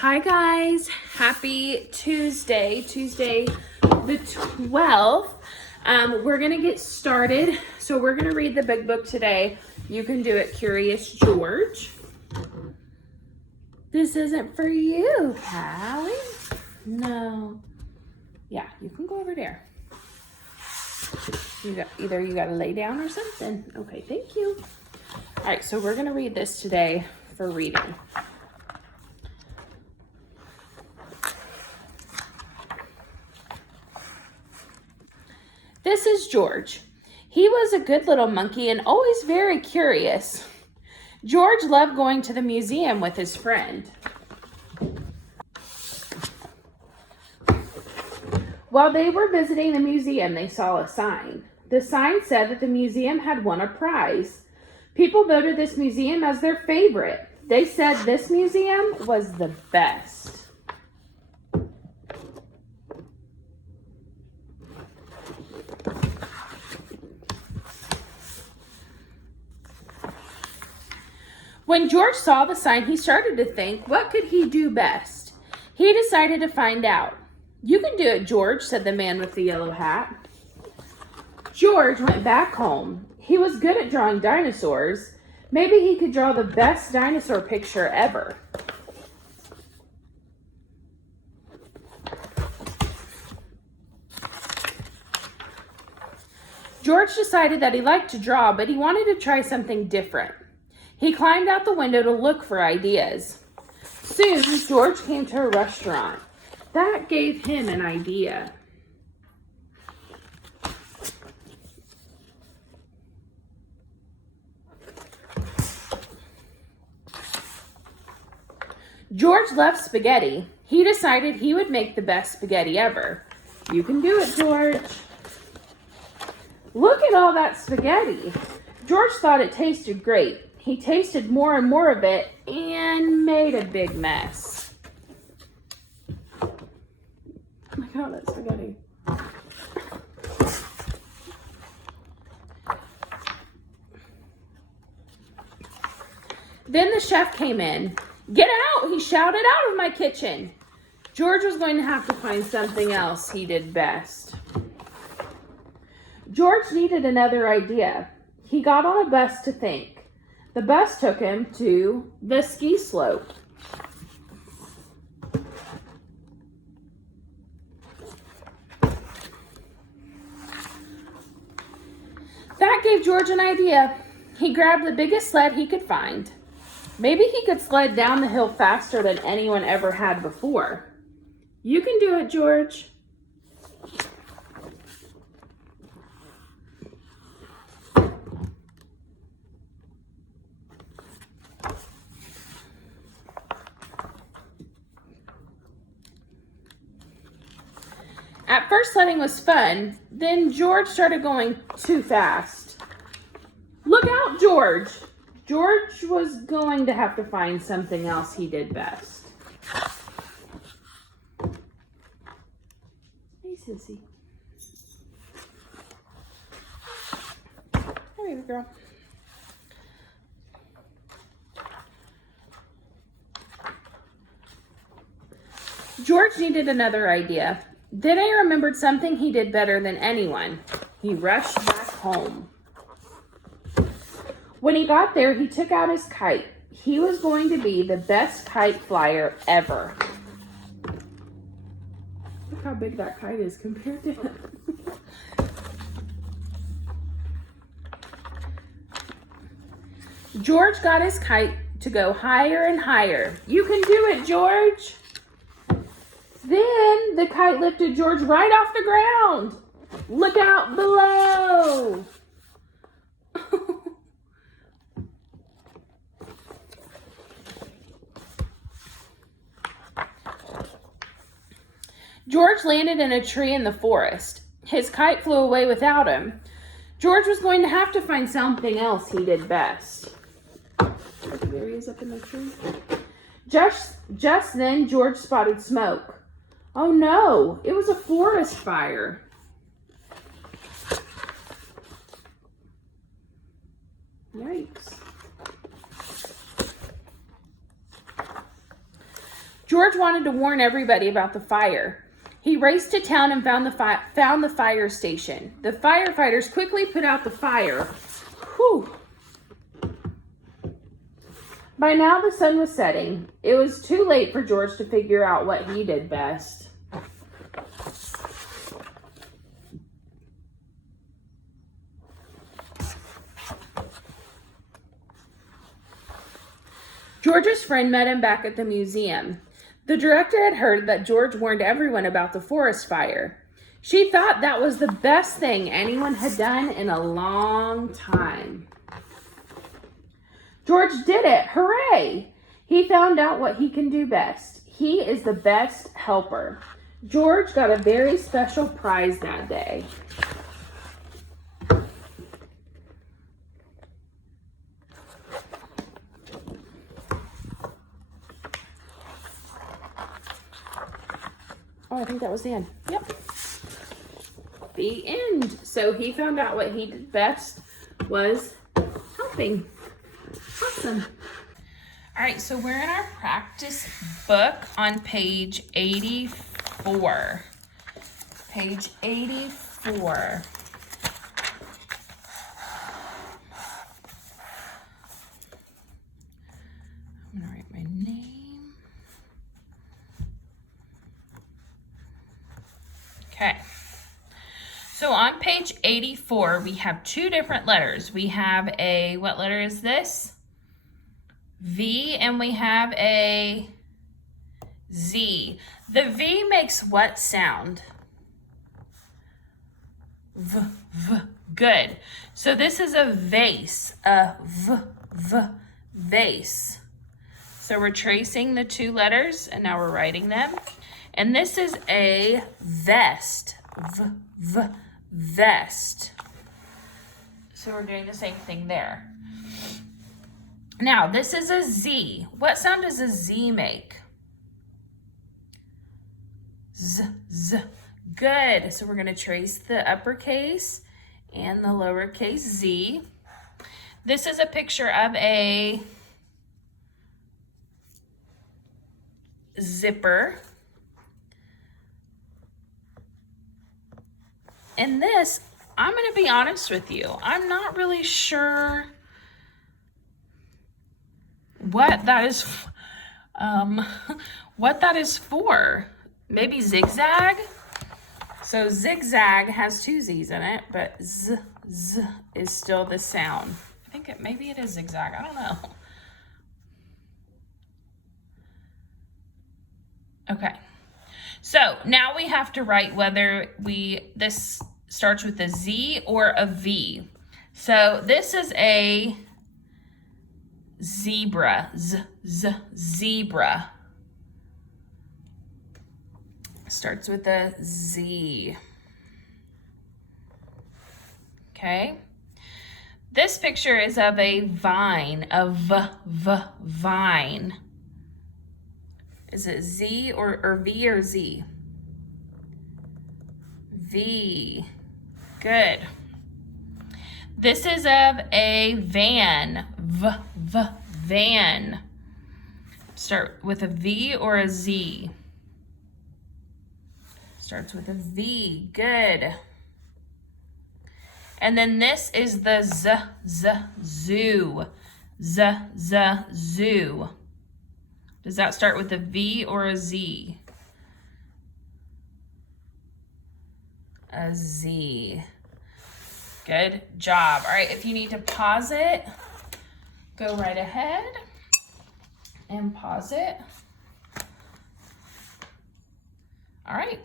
Hi guys, happy Tuesday the 12th. We're gonna get started. So we're gonna read the big book today. You can do it, Curious George. This isn't for you, Callie. No. Yeah, you can go over there. You gotta lay down or something. Okay, thank you. All right, so we're gonna read this today for reading. This is George. He was a good little monkey and always very curious. George loved going to the museum with his friend. While they were visiting the museum, they saw a sign. The sign said that the museum had won a prize. People voted this museum as their favorite. They said this museum was the best. When George saw the sign, he started to think, what could he do best? He decided to find out. You can do it, George, said the man with the yellow hat. George went back home. He was good at drawing dinosaurs. Maybe he could draw the best dinosaur picture ever. George decided that he liked to draw, but he wanted to try something different. He climbed out the window to look for ideas. Soon, George came to a restaurant. That gave him an idea. George loved spaghetti. He decided he would make the best spaghetti ever. You can do it, George. Look at all that spaghetti. George thought it tasted great. He tasted more and more of it and made a big mess. Look at all that spaghetti. Then the chef came in. Get out, he shouted, out of my kitchen. George was going to have to find something else he did best. George needed another idea. He got on a bus to think. The bus took him to the ski slope. That gave George an idea. He grabbed the biggest sled he could find. Maybe he could sled down the hill faster than anyone ever had before. You can do it, George. At first, sledding was fun. Then George started going too fast. Look out, George! George was going to have to find something else he did best. Hey, Sissy. Hi, baby girl. George needed another idea. Then he remembered something he did better than anyone. He rushed back home. When he got there, he took out his kite. He was going to be the best kite flyer ever. Look how big that kite is compared to him. George got his kite to go higher and higher. You can do it, George. Then the kite lifted George right off the ground. Look out below. George landed in a tree in the forest. His kite flew away without him. George was going to have to find something else he did best. There he is up in the tree. Just then, George spotted smoke. Oh no, it was a forest fire. Yikes. George wanted to warn everybody about the fire. He raced to town and found the fire station. The firefighters quickly put out the fire. Whew. By now the sun was setting. It was too late for George to figure out what he did best. George's friend met him back at the museum. The director had heard that George warned everyone about the forest fire. She thought that was the best thing anyone had done in a long time. George did it! Hooray! He found out what he can do best. He is the best helper. George got a very special prize that day. Oh, I think that was the end. Yep. The end. So he found out what he did best was helping. Awesome. All right, so we're in our practice book on page 84. Page 84. I'm gonna write my name. Okay. So on page 84, we have two different letters. We have a, what letter is this? V, and we have a Z. The V makes what sound? V, V. Good. So this is a vase, a V, V, vase. So we're tracing the two letters, and now we're writing them. And this is a vest, V, V, vest. So we're doing the same thing there. Now, this is a Z. What sound does a Z make? Z, Z. Good. So we're going to trace the uppercase and the lowercase z. This is a picture of a zipper. And this, I'm going to be honest with you, I'm not really sure what that is for. Maybe zigzag? So zigzag has two Z's in it, but z, z is still the sound. I think maybe it is zigzag, I don't know. Okay, so now we have to write whether this starts with a Z or a V. So this is a zebra, zebra. Starts with a Z. Okay. This picture is of a vine, a vine. Is it Z or V or Z? V. Good. This is of a van, van. Start with a V or a Z? Starts with a V. Good. And then this is the zoo. Zoo. Does that start with a V or a Z? A Z. Good job. All right, if you need to pause it, go right ahead and pause it. All right.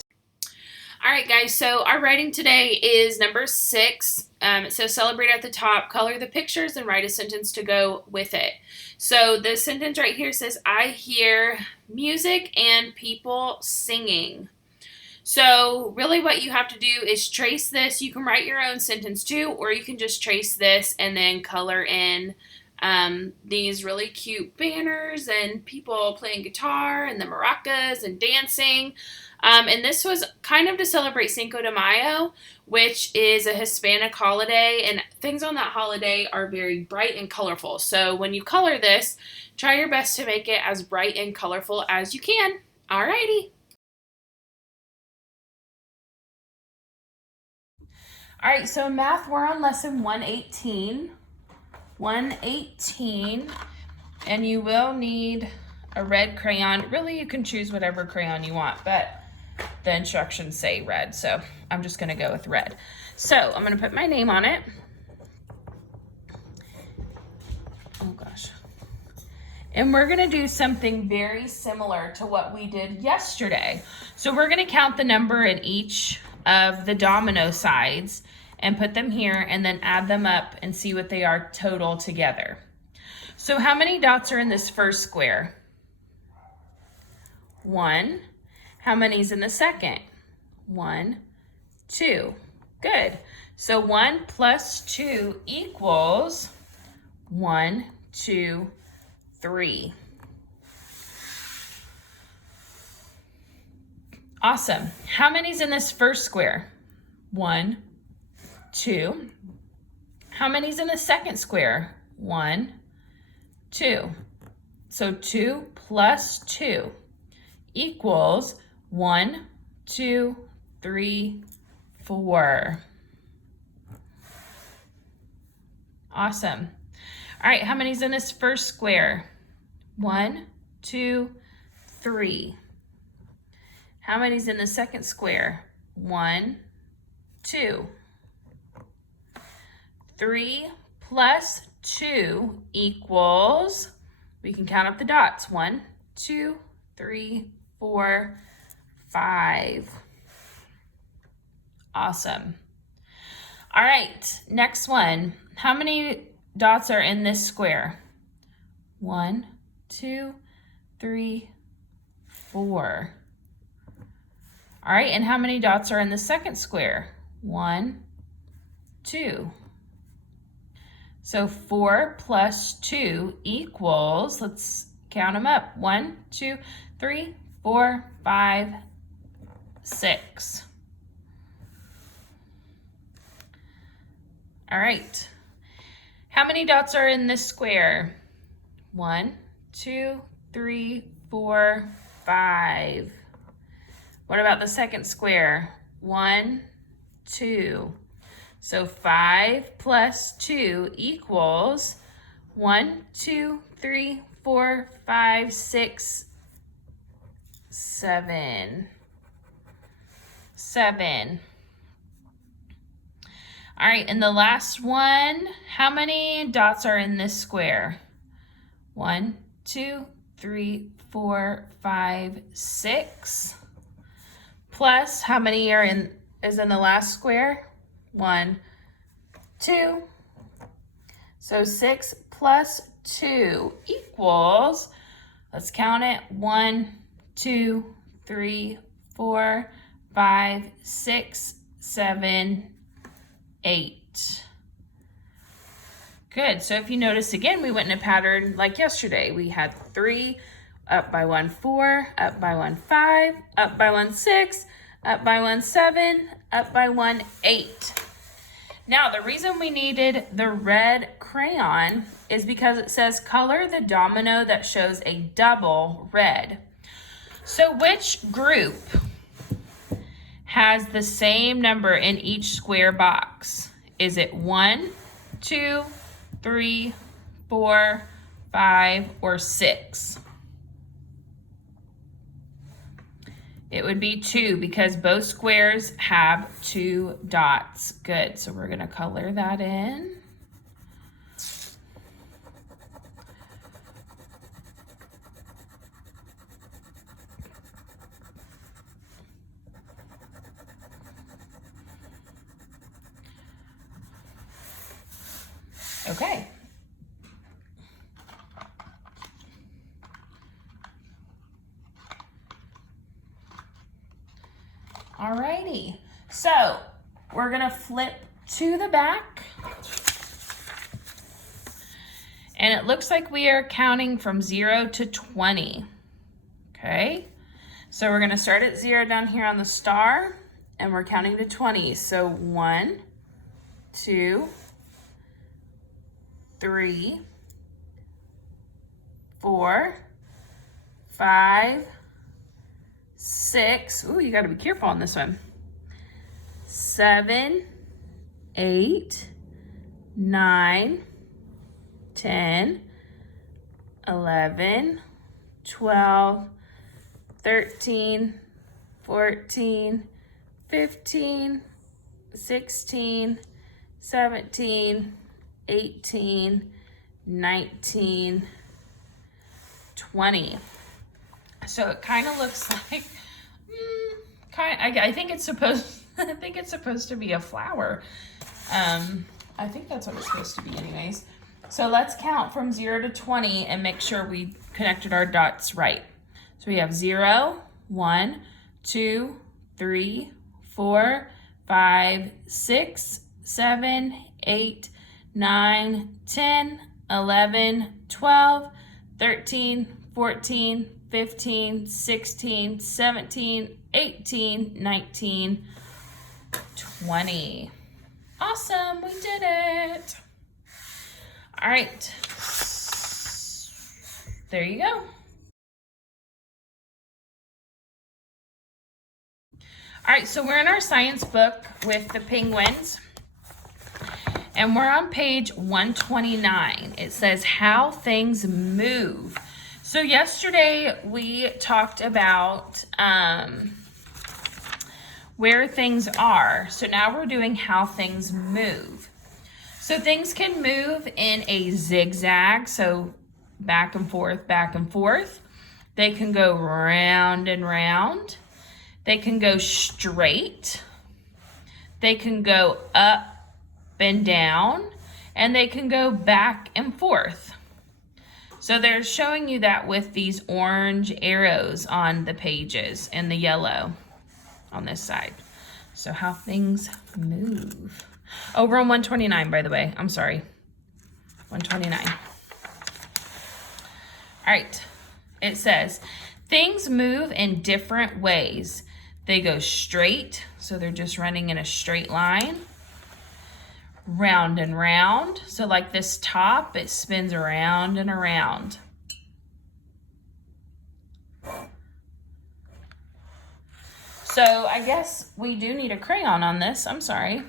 All right, guys, so our writing today is number 6. It says celebrate at the top, color the pictures, and write a sentence to go with it. So the sentence right here says, I hear music and people singing. So really what you have to do is trace this. You can write your own sentence too, or you can just trace this and then color in these really cute banners and people playing guitar and the maracas and dancing. And this was kind of to celebrate Cinco de Mayo, which is a Hispanic holiday, and things on that holiday are very bright and colorful. So when you color this, try your best to make it as bright and colorful as you can. Alrighty. Alright, so in math, we're on lesson 118. 118, and you will need a red crayon. Really, you can choose whatever crayon you want, but the instructions say red, so I'm just going to go with red. So I'm going to put my name on it. Oh gosh. And we're going to do something very similar to what we did yesterday. So we're going to count the number in each of the domino sides and put them here and then add them up and see what they are total together. So how many dots are in this first square? 1. How many's in the second? 1, 2. Good. So 1 plus 2 equals 1, 2, 3. Awesome. How many's in this first square? 1, 2. How many's in the second square? 1, 2. So 2 plus 2 equals 1, 2, 3, 4. Awesome. All right, how many's in this first square? 1, 2, 3. How many's in the second square? 1, 2. 3 plus 2 equals, we can count up the dots, 1, 2, 3, 4, 5. Awesome. All right, next one. How many dots are in this square? 1, 2, 3, 4. All right, and how many dots are in the second square? 1, 2. So 4 plus 2 equals, let's count them up. 1, 2, 3, 4, 5, 6. All right. How many dots are in this square? 1, 2, 3, 4, 5. What about the second square? 1, 2. So 5 plus 2 equals 1, 2, 3, 4, 5, 6, 7. 7. All right, and the last one, how many dots are in this square? 1, 2, 3, 4, 5, 6. Plus, how many is in the last square? 1, 2. So 6 plus 2 equals, let's count it, 1, 2, 3, 4, 5, 6, 7, 8. Good. So if you notice again, we went in a pattern like yesterday. We had 3, up by 1, 4, up by 1, 5, up by 1, 6, up by 1, 7, up by 1, 8. Now, the reason we needed the red crayon is because it says color the domino that shows a double red. So which group has the same number in each square box? Is it 1, 2, 3, 4, 5, or 6? It would be 2 because both squares have 2 dots. Good, so we're gonna color that in. Okay. Alrighty, so we're gonna flip to the back And it looks like we are counting from 0 to 20. Okay, so we're gonna start at 0 down here on the star, and we're counting to 20. So 1, 2, 3, 4, 5, 6. Ooh, you gotta be careful on this one. 7, 8, 9, 10, 11, 12, 13, 14, 15, 16, 17, 18, 19, 20. So it kind of looks like, I think it's supposed to be a flower. I think that's what it's supposed to be anyways. So let's count from 0 to 20 and make sure we connected our dots right. So we have 0, 1, 2, 3, 4, 5, 6, 7, 8, 9, 10, 11, 12, 13, 14, 15, 16, 17, 18, 19, 20. Awesome, we did it. All right, there you go. All right, so we're in our science book with the penguins, and we're on page 129. It says how things move. So yesterday we talked about where things are. So now we're doing how things move. So things can move in a zigzag, so back and forth, back and forth. They can go round and round. They can go straight. They can go up and down, and they can go back and forth. So they're showing you that with these orange arrows on the pages and the yellow on this side. So how things move. Oh, we're on 129, by the way. I'm sorry. 129. All right. It says, things move in different ways. They go straight, so they're just running in a straight line. Round and round, so like this top, it spins around and around. So I guess we do need a crayon on this, I'm sorry.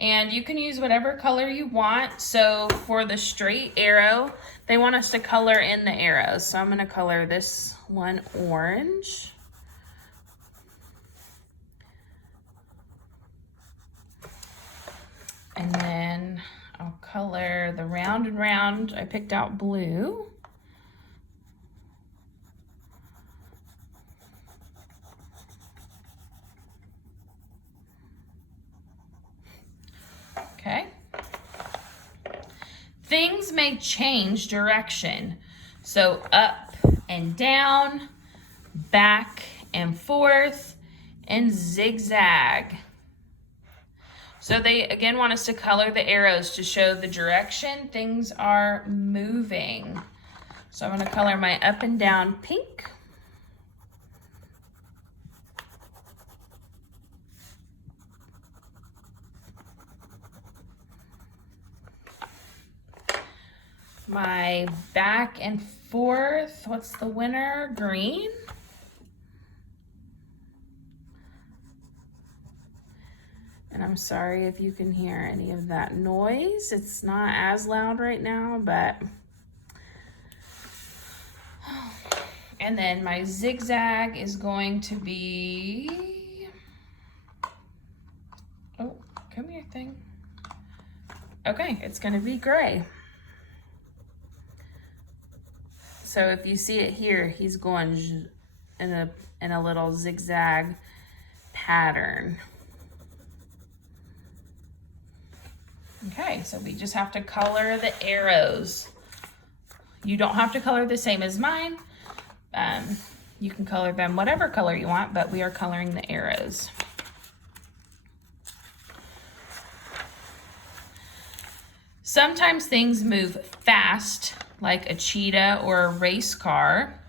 And you can use whatever color you want. So for the straight arrow, they want us to color in the arrows. So I'm gonna color this one orange. And then I'll color the round and round. I picked out blue. Okay. Things may change direction. So up and down, back and forth, and zigzag. So they again want us to color the arrows to show the direction things are moving. So I'm going to color my up and down pink. My back and forth, what's the winner? Green. And I'm sorry if you can hear any of that noise. It's not as loud right now, but. And then my zigzag is going to be, oh, come here thing. Okay, it's gonna be gray. So if you see it here, he's going in a little zigzag pattern. Okay, so we just have to color the arrows. You don't have to color the same as mine. You can color them whatever color you want, but we are coloring the arrows. Sometimes things move fast, like a cheetah or a race car.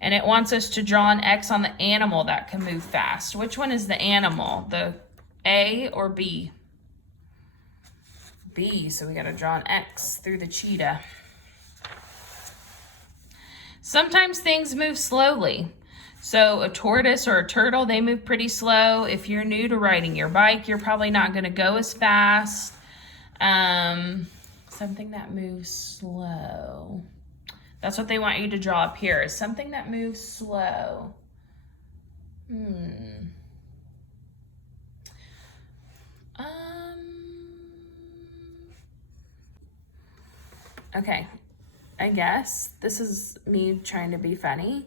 And it wants us to draw an X on the animal that can move fast. Which one is the animal? The A or B? B, so we gotta draw an X through the cheetah. Sometimes things move slowly. So a tortoise or a turtle, they move pretty slow. If you're new to riding your bike, you're probably not gonna go as fast. Something that moves slow. That's what they want you to draw up here, is something that moves slow. Okay, I guess this is me trying to be funny.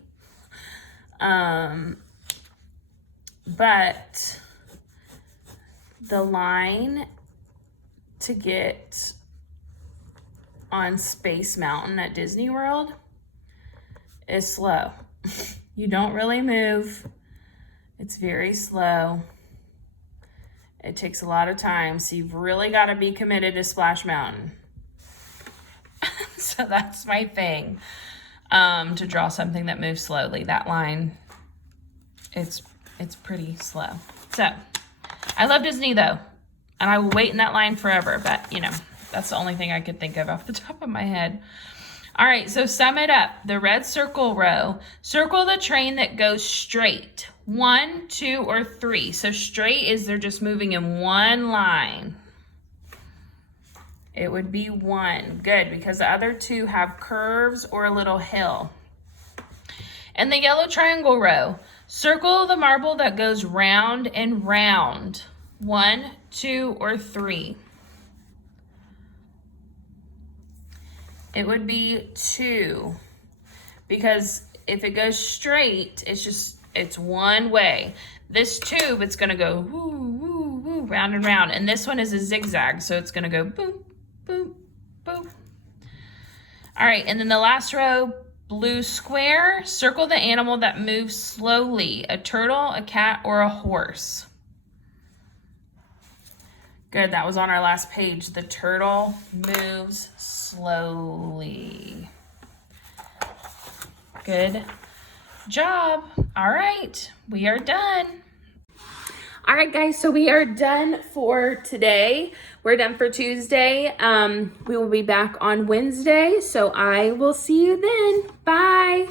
But the line to get on Space Mountain at Disney World is slow. You don't really move. It's very slow. It takes a lot of time, so you've really got to be committed to Splash Mountain. So that's my thing, to draw something that moves slowly. That line, it's pretty slow. So I love Disney though, and I will wait in that line forever, but you know, that's the only thing I could think of off the top of my head. All right, so sum it up. The red circle row, circle the train that goes straight. 1, 2, or 3. So straight is they're just moving in one line. It would be 1. Good, because the other 2 have curves or a little hill. And the yellow triangle row, circle the marble that goes round and round. 1, 2, or 3. It would be 2, because if it goes straight, it's one way. This tube, it's gonna go woo, woo, woo, round and round. And this one is a zigzag, so it's gonna go boop, boop, boop. All right, and then the last row, blue square, circle the animal that moves slowly, a turtle, a cat, or a horse. Good, that was on our last page. The turtle moves slowly. Good job. All right, we are done. All right, guys, so we are done for today. We're done for Tuesday. We will be back on Wednesday, so I will see you then. Bye.